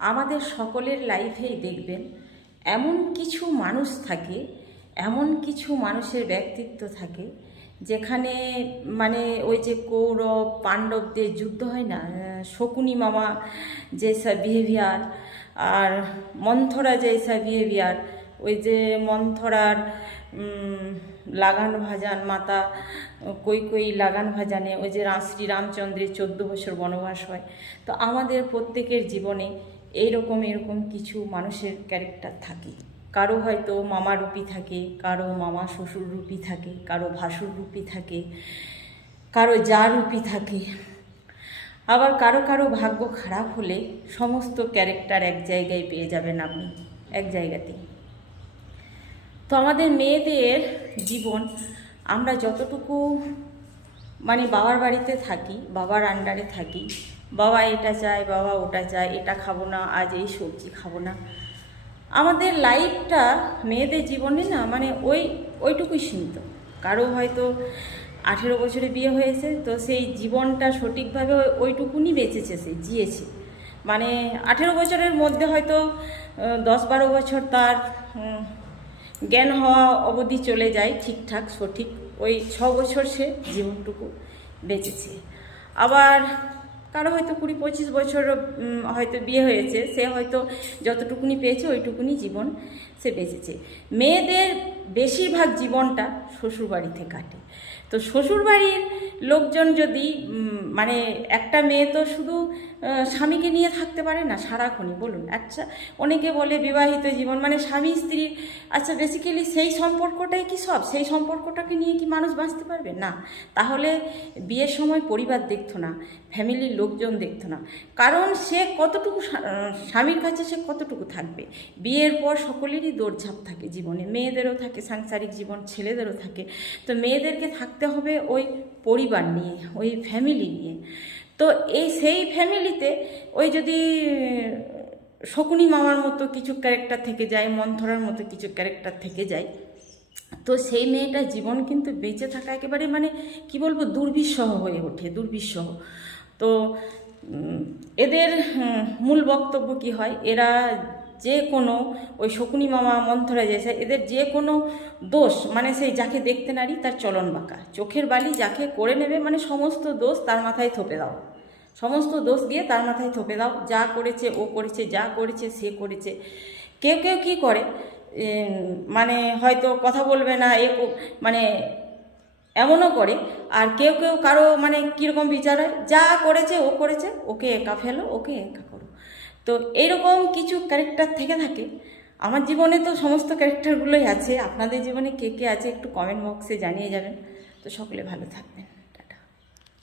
আমাদের সকলের লাইফেই দেখবেন এমন কিছু মানুষ থাকে, এমন কিছু মানুষের ব্যক্তিত্ব থাকে যেখানে মানে ওই যে কৌরব পাণ্ডবদের যুদ্ধ হয় না, শকুনি মামা জৈসা বিহেভিয়ার আর মন্থরা জৈসা বিহেভিয়ার, ওই যে মন্থরার লাগান ভাজান মাতা কই লাগান ভাজানে, ওই যে শ্রী রামচন্দ্রের 14 বছর বনবাস হয়। তো আমাদের প্রত্যেকের জীবনে এরকম কিছু মানুষের ক্যারেক্টার থাকে। কারো হয়তো মামা রূপী থাকে, কারো মামা শ্বশুর রূপী থাকে, কারো ভাসুর রূপী থাকে, কারো যা রূপী থাকে, আবার কারো কারো ভাগ্য খারাপ হলে সমস্ত ক্যারেক্টার এক জায়গায় পেয়ে যাবেন আপনি, এক জায়গাতেই। তো আমাদের মেয়েদের জীবন আমরা যতটুকু মানে বাবার বাড়িতে থাকি, বাবার আন্ডারে থাকি, বাবা এটা চায়, বাবা ওটা চায়, এটা খাবো না, আজ এই সবজি খাবো না, আমাদের লাইফটা মেয়েদের জীবনে না মানে ওইটুকুই সীমিত। কারো হয়তো 18 বছরে বিয়ে হয়েছে, তো সেই জীবনটা সঠিকভাবে ওইটুকুনি বেঁচেছে, সে জিয়েছে। মানে 18 বছরের মধ্যে হয়তো 10-12 বছর তার জ্ঞান হওয়া অবধি চলে যায় ঠিকঠাক সঠিক, ওই 6 বছর সে জীবনটুকু বেঁচেছে। আবার কারো হয়তো 20-25 বছর হয়তো বিয়ে হয়েছে, সে হয়তো যতটুকুনি পেয়েছে ওইটুকুনি জীবন সে বেঁচেছে। মেয়েদের বেশিরভাগ জীবনটা শ্বশুরবাড়িতে কাটে। তো শ্বশুরবাড়ির লোকজন যদি মানে একটা মেয়ে তো শুধু স্বামীকে নিয়ে থাকতে পারে না সারাক্ষণই, বলুন। আচ্ছা, অনেকে বলে বিবাহিত জীবন মানে স্বামী স্ত্রীর, আচ্ছা বেসিক্যালি সেই সম্পর্কটাই কি সব? সেই সম্পর্কটাকে নিয়ে কি মানুষ বাঁচতে পারবে না? তাহলে বিয়ের সময় পরিবার দেখতো না, ফ্যামিলির লোকজন দেখতো না, কারণ সে কতটুকু স্বামীর কাছে সে কতটুকু থাকবে। বিয়ের পর সকলেরই দৌড়ঝাঁপ থাকে জীবনে, মেয়েদেরও থাকে সাংসারিক জীবন, ছেলেদেরও থাকে। তো মেয়েদেরকে থাকতে হবে ওই পরিবার নিয়ে, ওই ফ্যামিলি নিয়ে। তো সেই ফ্যামিলিতে ওই যদি শকুনি মামার মতো কিছু ক্যারেক্টার থেকে যায়, মন্থরার মতো কিছু ক্যারেক্টার থেকে যায়, তো সেই মেয়েটার জীবন কিন্তু বেঁচে থাকা একেবারে মানে কি বলবো দুর্বিষহ হয়ে ওঠে, দুর্বিষহ। তো এদের মূল বক্তব্য কি হয়, এরা যে কোনো ওই শকুনি মামা মন্থরা যায়, এদের যে কোনো দোষ মানে সেই যাকে দেখতে নারী তার চলন বাঁকা, চোখের বালি যাকে করে নেবে মানে সমস্ত দোষ তার মাথায় থোপে দাও, সমস্ত দোষ গিয়ে তার মাথায় থোপে দাও। যা করেছে ও করেছে, যা করেছে সে করেছে। কেউ কেউ কী করে মানে হয়তো কথা বলবে না, মানে এমনও করে। আর কেউ কেউ কারো মানে কীরকম বিচার হয়, যা করেছে ও করেছে, ওকে একা ফেলো, ওকে একা করো। তো এইরকম কিছু ক্যারেক্টার থেকে থাকে। আমার জীবনে তো সমস্ত ক্যারেক্টারগুলোই আছে। আপনাদের জীবনে কে কে আছে একটু কমেন্ট বক্সে জানিয়ে যাবেন। তো সকলে ভালো থাকবেন।